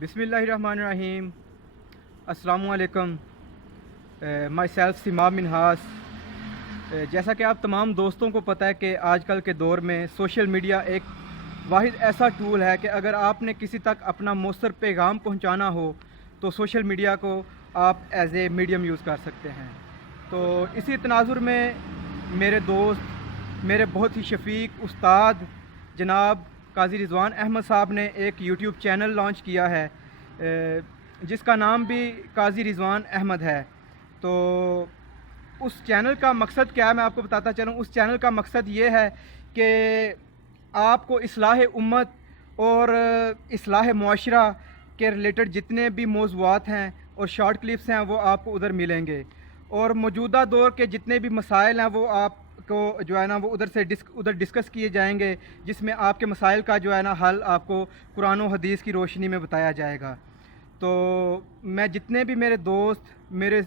بسم اللہ الرحمن الرحیم. السلام علیکم. My self Samam Minhas. جیسا کہ آپ تمام دوستوں کو پتہ ہے کہ آج کل کے دور میں سوشل میڈیا ایک واحد ایسا ٹول ہے کہ اگر آپ نے کسی تک اپنا مؤثر پیغام پہنچانا ہو تو سوشل میڈیا کو آپ ایز اے میڈیم یوز کر سکتے ہیں. تو اسی تناظر میں میرے دوست، میرے بہت ہی شفیق استاد جناب قاضی رضوان احمد صاحب نے ایک یوٹیوب چینل لانچ کیا ہے جس کا نام بھی قاضی رضوان احمد ہے. تو اس چینل کا مقصد کیا ہے میں آپ کو بتاتا چلوں. اس چینل کا مقصد یہ ہے کہ آپ کو اصلاح امت اور اصلاح معاشرہ کے ریلیٹڈ جتنے بھی موضوعات ہیں اور شارٹ کلپس ہیں وہ آپ کو ادھر ملیں گے، اور موجودہ دور کے جتنے بھی مسائل ہیں وہ آپ کو جو ہے نا وہ ادھر ڈسکس کیے جائیں گے، جس میں آپ کے مسائل کا جو ہے نا حل آپ کو قرآن و حدیث کی روشنی میں بتایا جائے گا. تو میں جتنے بھی میرے دوست، میرے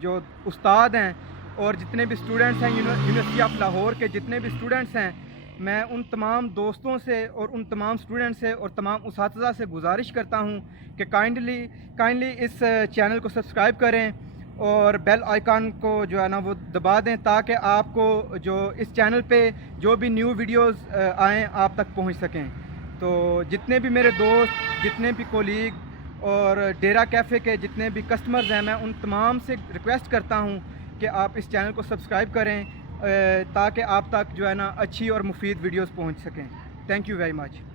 جو استاد ہیں اور جتنے بھی اسٹوڈنٹس ہیں یونیورسٹی آف لاہور کے جتنے بھی اسٹوڈنٹس ہیں، میں ان تمام دوستوں سے اور ان تمام اسٹوڈنٹ سے اور تمام اساتذہ سے گزارش کرتا ہوں کہ کائنڈلی اس چینل کو سبسکرائب کریں اور بیل آئیکن کو جو ہے نا وہ دبا دیں تاکہ آپ کو جو اس چینل پہ جو بھی نیو ویڈیوز آئیں آپ تک پہنچ سکیں. تو جتنے بھی میرے دوست، جتنے بھی کولیگ اور ڈیرا کیفے کے جتنے بھی کسٹمرز ہیں، میں ان تمام سے ریکویسٹ کرتا ہوں کہ آپ اس چینل کو سبسکرائب کریں تاکہ آپ تک جو ہے نا اچھی اور مفید ویڈیوز پہنچ سکیں. Thank you very much.